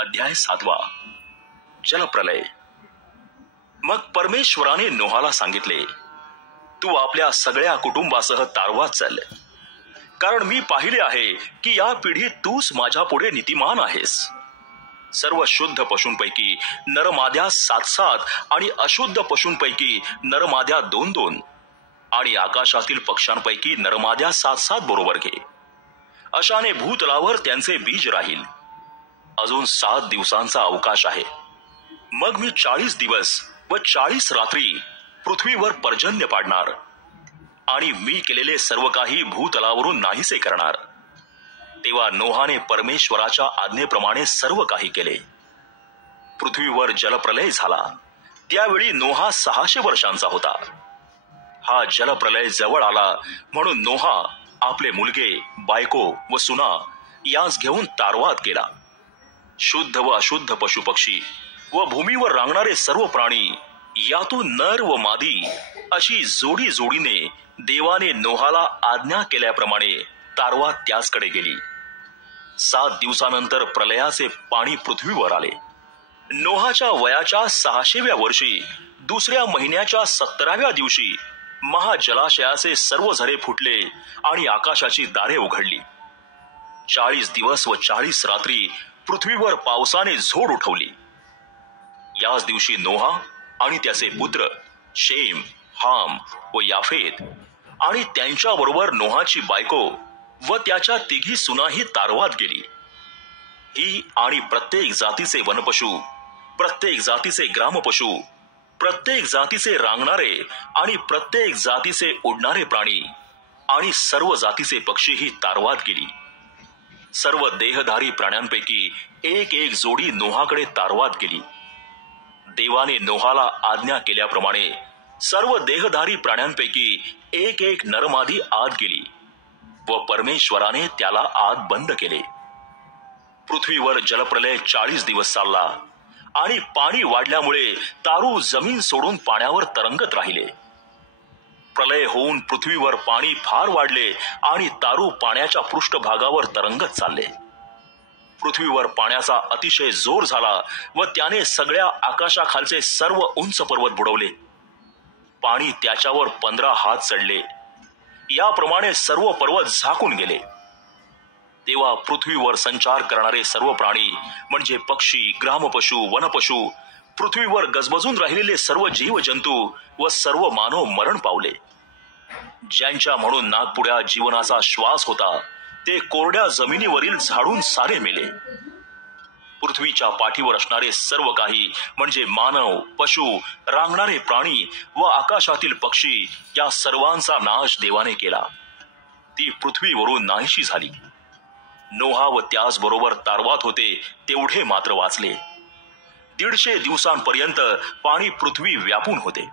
अध्याय 7 जलप्रलय। मग परमेश्वराने नोहाला सांगितले, तू आपल्या सगळ्या कुटुंबासह तारवात चल, कारण मी पाहिले आहे की या पिढीत तूच माझ्या पुढे नीतिमान आहेस। सर्व शुद्ध पशूंपैकी नरमाद्या 7 आणि अशुद्ध पशूंपैकी नरमाद्या 2 आणि आकाशातील पक्ष्यांपैकी नरमाद्या 7 बरोबर घे। अशाने भूतलावर त्यांचे बीज राहील। अजून 7 दिवसांचा अवकाश आहे। मग मी 40 दिवस व 40 रात्री पृथ्वीवर पर्जन्य पाडणार आणि मी केलेले सर्व काही भूतलावरून नाहीसे करणार। तेव्हा नोहाने परमेश्वराच्या आज्ञेप्रमाणे सर्व काही केले। पृथ्वीवर जलप्रलय झाला। त्यावेळी नोहा 600 वर्षांचा होता। हा जलप्रलय जवळ आला म्हणून नोहा आपले मुलगे, बायको व सुना यास घेऊन तारवात गेला। शुद्ध व अशुद्ध पशुपक्षी व भूमीवर रांगणारे सर्व प्राणी यातून नर व मादी अशी जोडी जोडीने देवाने नोहाला आज्ञा केल्याप्रमाणे तारवात त्याचकडे गेली। 7 दिवसानंतर प्रलयाचे पाणी पृथ्वीवर आले। नोहाच्या वयाच्या 600व्या वर्षी दुसऱ्या महिन्याच्या 17व्या दिवशी महाजलाशयाचे सर्व झरे फुटले आणि आकाशाची दारे उघडली। 40 दिवस व 40 रात्री पृथ्वीवर पावसाने झोड उठवली। याच दिवशी नोहा आणि त्याचे पुत्र शेम, हाम व याफेत आणि त्यांच्याबरोबर नोहाची बायको व त्याच्या 3 सुनाही तारवात गेली। ही आणि प्रत्येक जातीचे वनपशु, प्रत्येक जातीचे ग्रामपशु, प्रत्येक जातीचे रांगणारे आणि प्रत्येक जातीचे उडणारे प्राणी आणि सर्व जातीचे पक्षीही तारवात गेली। सर्व देहधारी प्राण्यांपैकी एक जोडी नोहाकडे तारवात गेली। देवाने नोहाला आज्ञा केल्याप्रमाणे सर्व देहधारी प्राण्यांपैकी एक नरमादी आत गेली व परमेश्वराने त्याला आत बंद केले। पृथ्वीवर जलप्रलय 40 दिवस चालला आणि पाणी वाढल्यामुळे तारू जमीन सोडून पाण्यावर तरंगत राहिले। प्रलय होऊन पृथ्वीवर पाणी फार वाढले आणि तारू पाण्याच्या पृष्ठभागावर तरंगत चालले। पृथ्वीवर पाण्याचा अतिशय जोर झाला व त्याने सगळ्या आकाशाखालचे सर्व उंच पर्वत बुडवले। पाणी त्याच्यावर 15 हात चढले। याप्रमाणे सर्व पर्वत झाकून गेले। तेव्हा पृथ्वीवर संचार करणारे सर्व प्राणी म्हणजे पक्षी, ग्रामपशु, वनपशु, पृथ्वीवर गजबजून राहिलेले सर्व जीवजंतू व सर्व मानव मरण पावले। ज्यांच्या म्हणून नागपुड्या जीवनाचा श्वास होता ते कोरड्या जमिनीवरील झाडून सारे मेले। पृथ्वीच्या पाठीवर असणारे सर्व काही म्हणजे मानव, पशु, रांगणारे प्राणी व आकाशातील पक्षी या सर्वांचा नाश देवाने केला। ती पृथ्वीवरून नाहीशी झाली। नोहा व त्याचबरोबर तारवात होते तेवढे मात्र वाचले। 150 दिवसांपर्यंत पाणी पृथ्वी व्यापून होते।